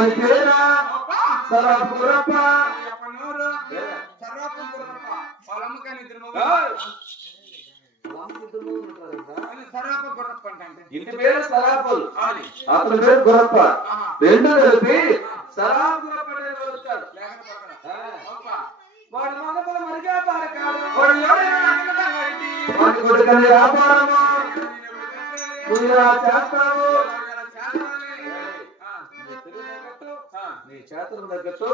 వారి పేర సరాపురప్ప ఇంటి పేరు సరాపుల్ అతని పేరు గురప్ప. రెండు కలిపి సరాపు గురప్ప అని పిలుస్తాడు. లేకపోతే ఆ. ఒప్ప వాడి మగతల మరిగా పారకాడు వాడు ఎవడైనా. వాడి కొడుకని వ్యాపారము. నువ్వు ఇలా చేస్తావు. చేతులు తగ్గట్టు.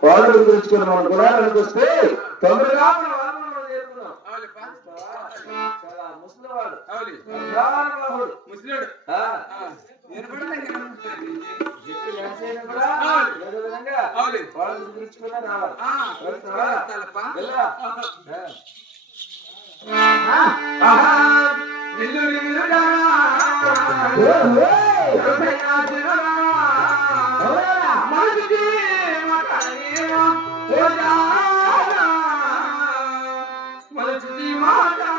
కోడలు గురించుకున్న మన కులాలకు వస్తే తొందరగా. చాలా ముసలివాడు. అవులి. అభిమానబాహుడు.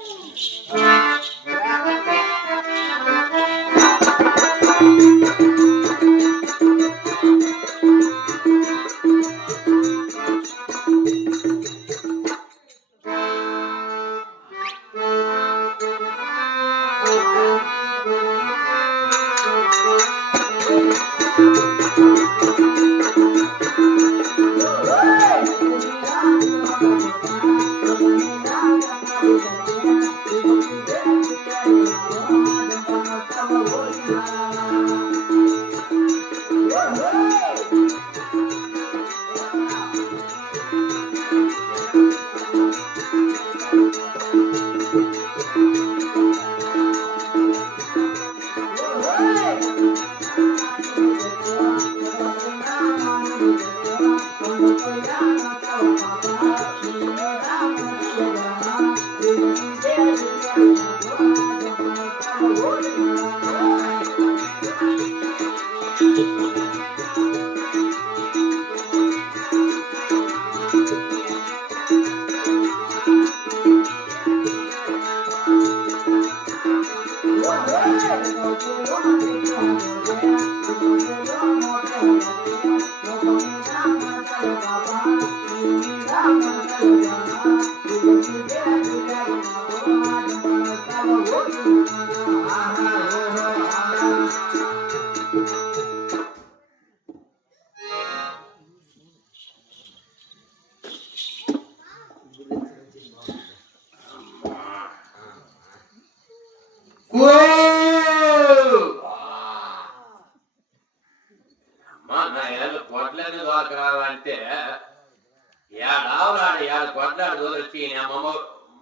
ఏడావులాడు ఏడు కొట్లాడు దూరొచ్చి నీ అమ్మమ్మ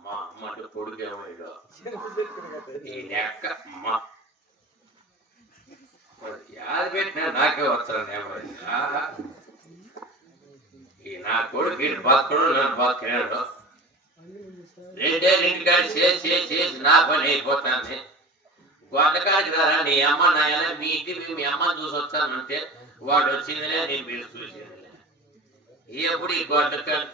మా అమ్మ పొడికేమో ఇడు ఈయన ఎక్క అమ్మ. యాది పెట్టినా నాకే వస్తానేమో ఈ నా కొడుకు ఇటు బతుకుడు నన్ను బతుకున్నాడు రెండే రెండు కాడి చేసి చేసి చేసి నా పని అయిపోతుంది. గొడ్డకాడికి రారా నీ అమ్మ నాయన మీ ఇంటికి మీ అమ్మ చూసి వచ్చానంటే వాడు వచ్చిందిలే నేను మీరు చూసేదిలే. ఎప్పుడు ఈ గొడ్డకాడి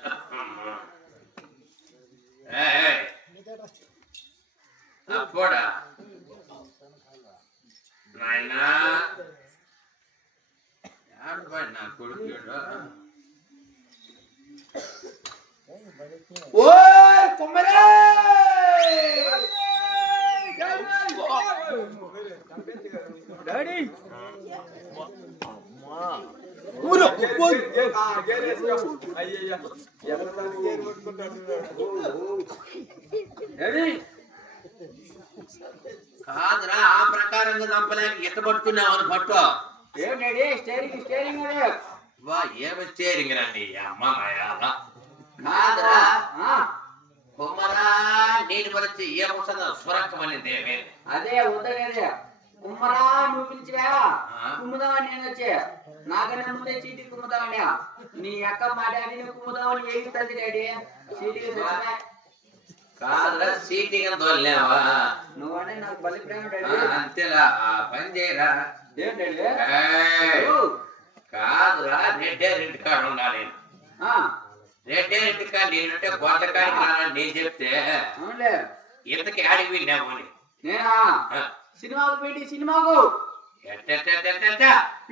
అప్పుడా నాయనా ఆడపడి నా కొడుకు ఓ కుమ్మరే డాడీ ఊరు డాడీ కాదురా ఆ ప్రకారంగా దంపలేక ఎట్ట పట్టుకున్నావని పట్టు. ఏం డాడీ స్టేరింగ్ స్టేరింగ్ డాడీ వా ఏమి స్టేరింగ్ రండి అమ్మ కాదురా. కుమ్మరా నేను వచ్చి ఏమొస్తుందో సురక్కమని దేవే. అదే ఉదగదే కుమ్మరా నువ్వు పిలిచివా కుమ్ముదామని నేను వచ్చి. నాకన్నా ముందే చీటీ కుమ్ముదామని నీ అక్క మా డాడీని కుమ్ముదామని ఏగుతుంది డాడీ. కాదురా సీటింగ్ తోలేవా నువ్వంటే నాకు బలి ప్రేమ ఆ, డాడీ అంతేలా ఆ పని చేయరా? ఏం డాడీ? ఏయ్, ఓ, కాదురా రెడ్డే ఉండాలి ఆ, రెడ్డే నేనంటే రానని నేను చెప్తే ఇంతకి ఆడికి నేనా? ఆ, సినిమాకు పెట్టి సినిమాకు.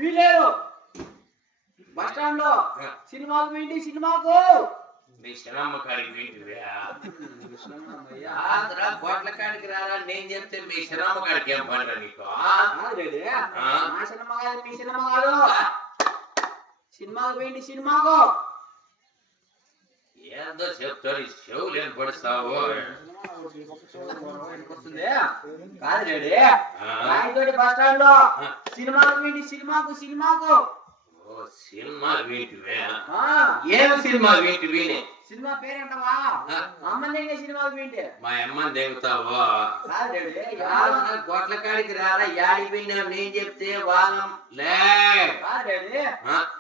వీలేరు బస్ స్టాండ్లో సినిమాకు పెట్టి సినిమాకు. మీ శనమ్మ కాడికి కాదురా కోట్ల కాడికి రారా? నేను చెప్తే మీ శనమ్మ కాడికి ఏం పనిరా నీకు? సినిమాకు పోయింది సినిమాకు. ఏందో చెప్తారు ఈ చెవులు ఏం పడుస్తావు కాదు ఆ? రాయతోటి బస్ స్టాండ్లో. సినిమాకు సినిమాకు సినిమాకు ఓ సినిమా వీటివే ఏం సినిమా సినిమా పేరేంటవా? ఆ. అమ్మందంగా సినిమాకు పోయింది మా అమ్మని దిగుతావు కోట్ల కాడికి రారా యాడికి వెళ్ళావు నేను చెప్తే వాదం లే?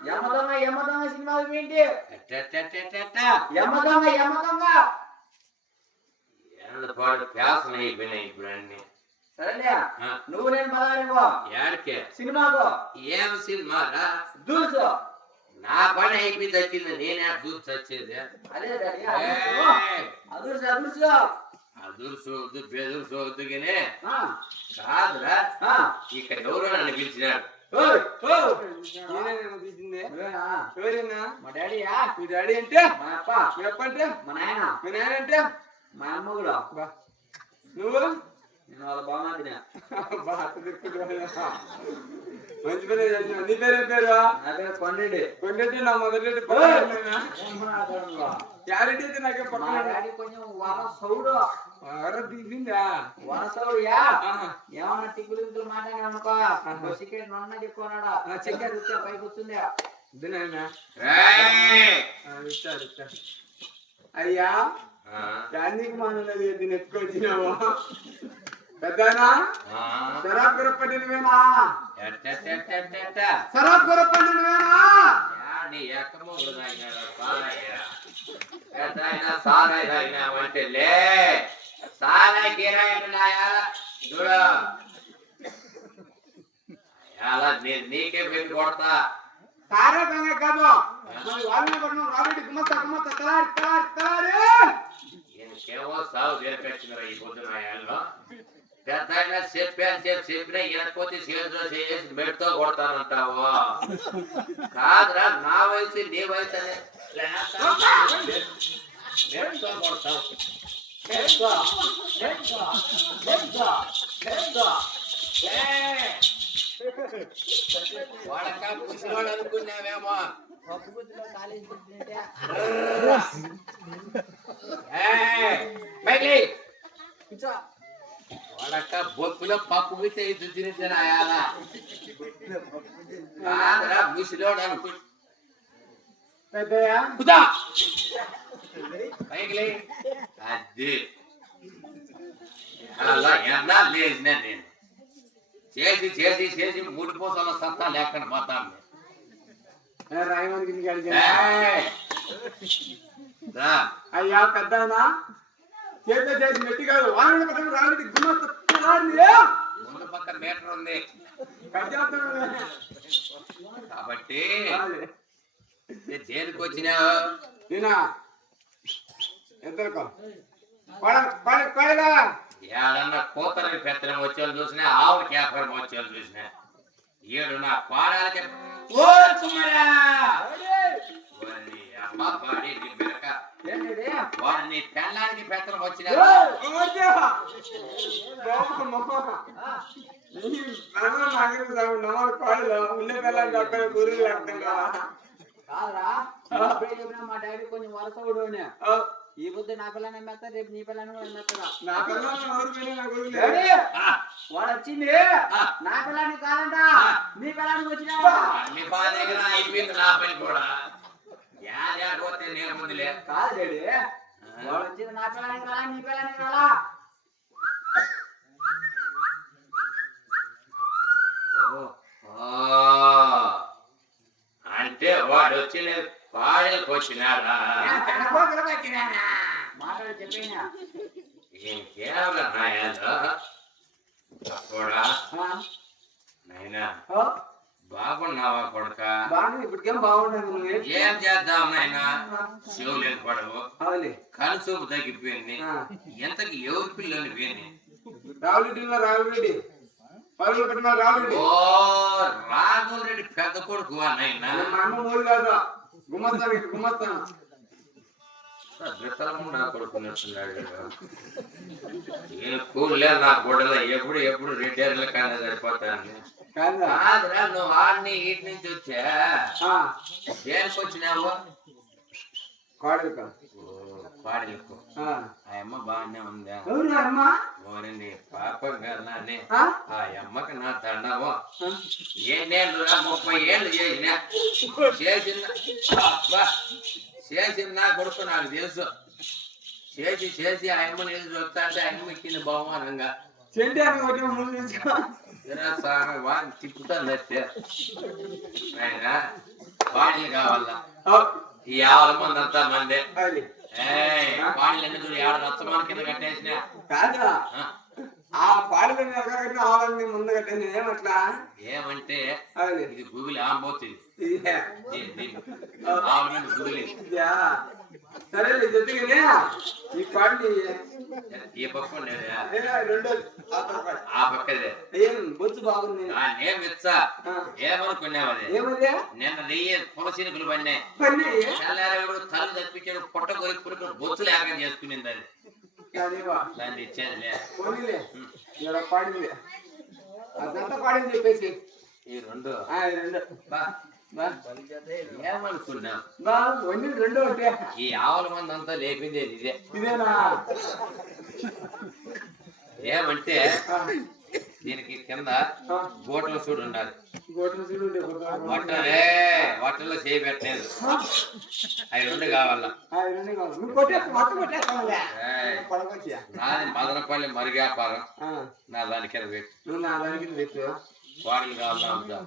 యమదొంగ యమదొంగ పోయింది ఎట్టెట్టెట్టెట్టెట్ట. యమదొంగ యమదొంగ. పాడు ప్యాసన అయిపోయినాయి ఇప్పుడు అన్ని. సరేలే నువ్వు నేను యాడికే? సినిమాకు. ఏం సినిమా రా దూసు నా పని అయిపోయి వచ్చింది నేనే డాడీ ఏయ్, అదుర్సు వద్దు బెదుర్సు వద్దు కానీ కాదురా. ఇక్కడ ఎవరో నన్ను పిలిచినాడు ఓయ్ ఓయ్. ఎవరైనా? నువ్వేనా? మా డాడీయా మీ డాడీ అంటే? మా అప్ప. మీ అప్ప అంటే మా నాయన. మీ నాయన అంటే? మా అమ్మ కూడా బా. నువ్వు? నేను వాళ్ళ బాగున్నా బా అట్ట తిప్పుకుంటున్నావా? మంచి పని చేసినావు నీ పేరు ఏం పేరు నా పేరు కొండరెడ్డి. కొండెడ్డి నా మాట్లాడుతున్నావు? క్యారెట్ అయితే నాకే పక్కన కొంచెం వరసౌడు ఎవరో దిగిందా వరసౌడియా ఆహా. ఏమన్నా టిక్కులు మాట్లాడి అనుకో చికెన్ నన్న చెప్పుకున్నాడా. చికెన్. పైకి వచ్చింది. అయ్యా ఆ, దానికి మనది దీన్ని ఎత్తుకొచ్చినావు పెద్దనా? ఆ, సరాబ్ గురపట్టి నువ్వేనా. సరాబ్ గురపట్టి నువ్వేనా సారాయి తాగినావంటే లే. సారాయి గిరాయి నాయా? చూడు అలా నీకే పెట్టి కొడతా. సారా సంగతి కాదు. వాళ్ళని పడిన రాబెట్టి గుమస్తా గుమస్తా తలాడి తలాడి సాగు ఈ పొద్దున పెద్ద ఆయన చెప్పాను చెప్పి చెప్పినా ఈయనకపోతే చేతిలో చేసి మెడతో కొడతానంటావు? కాదురా నా వయసు నీ వయసు అనే మెడతో కొడతావు వాడక అనుకున్నావేమో వాడక్క బొక్కులో పప్పు అయితే ఇది తినిచ్చాను అయాల కాదురా ముసిలోడు అనుకో. పెద్దయ్య? కుదా! పైకి అది. అలా ఎలా లేచిన నేను చేసి చేసి చేసి మూడు పూసల సత్తా లేకుండా పోతాను. రాయమని. అయ్యా పెద్దనా? చేతితో చేసి మెట్టి కాదు వాడు పక్కన రాళ్ళకి గుమ్మస్తా రాండి ముందు పక్క మీటర్ ఉంది. కాబట్టి దేనికి వచ్చినావు నేనా పడగా ఏడన్నా కూతరని పెత్తనం వచ్చేవాళ్ళు చూసినా ఆవులకి వ్యాపారం వచ్చేవాళ్ళు చూసినా ఏడు నా కోడాలకి ఓ కుమ్మరా అమ్మ బాడి? వారిని పెళ్ళానికి పెత్తనం వచ్చిన కాదురా అప్పుడే చెప్పినా మా డాడీ కొంచెం అని ఈ పొద్దు నా పిల్లని మెత్త రేపు నీ పిల్లని కూడా డాడీ వాడు వచ్చింది నా పిల్లని కాదంట. నీ పిల్లని వచ్చినా అయిపోయింది నా పని కూడా. కాదు వాడు వచ్చింది నా పిల్లని కాలా నీ పిల్లని కాలా ఓ, ఓ. అంటే వాడు వచ్చిన పాడలకు మాట్లాడి చెప్పేనా ఇంకేమన్నా నాయనా కూడా బాగున్నావా కొడుక? ఇప్పటికేం బాగుండదు ఏం చేద్దాం నాయనా పడవు అవులే కనుసూపు తగ్గిపోయింది. ఎంతకి ఎవరి పిల్లలు పోయింది రావులరెడ్డిలో రావులరెడ్డి పరుగులు పెట్టిన రావులరెడ్డి ఓ రాఘుల్ రెడ్డి పెద్ద కొడుకు నాయనా మా అమ్మ మూడు కాదు. గుమ్మస్తాను గుమ్మస్తాను. విత్తలము నా కొడుకున్నట్టున్నాడు నేను కూలే నా గొడవలో ఎప్పుడు ఎప్పుడు రిటైర్ల కానీ సరిపోతాను కాదా కాదురా నువ్వు ఆడిని ఇటు నుంచి వచ్చా? దేనికి వచ్చినావు? కోడలిక. ఓ, పాడలకు ఆ. అమ్మ బాగానే ఉందా? ఓనండి పాపం కదా ఆ? అమ్మకి నా దండము ఏడేళ్ళు రా ముప్పై ఏళ్ళు చేసిన? చేసిన? అబ్బా, చేసిన నా కొడుకు నాకు తెలుసు చేసి చేసి ఆ అమ్మని ఎదురు చూస్తా అంటే ఆ అమ్మ ఇచ్చింది బహుమానంగా చెండి అని ఒకటి ముందు తీసుకో. ఇరా స్వామి వాడిని తిప్పుతాను అయితే ఆయన వాడిని కావాలా ఆ, ఈ ఆవుల మంది అంతా మందే అది. ఏయ్ వాడిని ఎందుకు ఆడ రచ్చమాన కింద కట్టేసిన కాదా ఆ, పాడలని ఎక్కడికట్టిన ఆవాలని ముందు కట్టింది ఏమట్లా? ఏమంటే ఇది గూగుల్ ఆంబోతుంది. ఇదే. ఆవుల మీద గూగుల్ ఇదా. సరేలే చెప్తే ఈ పాటలు ఏ? పక్క రెండోది. ఆ పక్కదే. ఏం? బొచ్చు బాగుంది. ఏం ఇచ్చా ఆ. ఏమనుకున్నావు అది? ఏమదే? నిన్న నెయ్యి పులసీనుకులు పడినాయి. పని తెల్లారేవాడు తల్లి తప్పించాడు పొట్ట కొరికి బొచ్చు లేక చేసుకునింది అది. దాన్ని ఇచ్చేదిలే పోనీలే ఇక్కడ పాడింది. అదంతా పాడింది చెప్పేసి? ఈ రెండు. రెండు. బా, బా. ఏమనుకున్నావు బా. వండి రెండు ఒకటే ఈ ఆవుల మంది అంతా లేపింది ఇదే. ఇదేనా? ఏమంటే దీనికి కింద ఆ, బోటలు చూడు ఉండాలి. వట్టలే వట్టలో చేయి పెట్టలేదు. అవి రెండు కావాలా? నాది మదనపల్లి మరి వ్యాపారం. నా దానికి పెట్టు. నా దానికి పెట్టు. వాడికి. కావాలా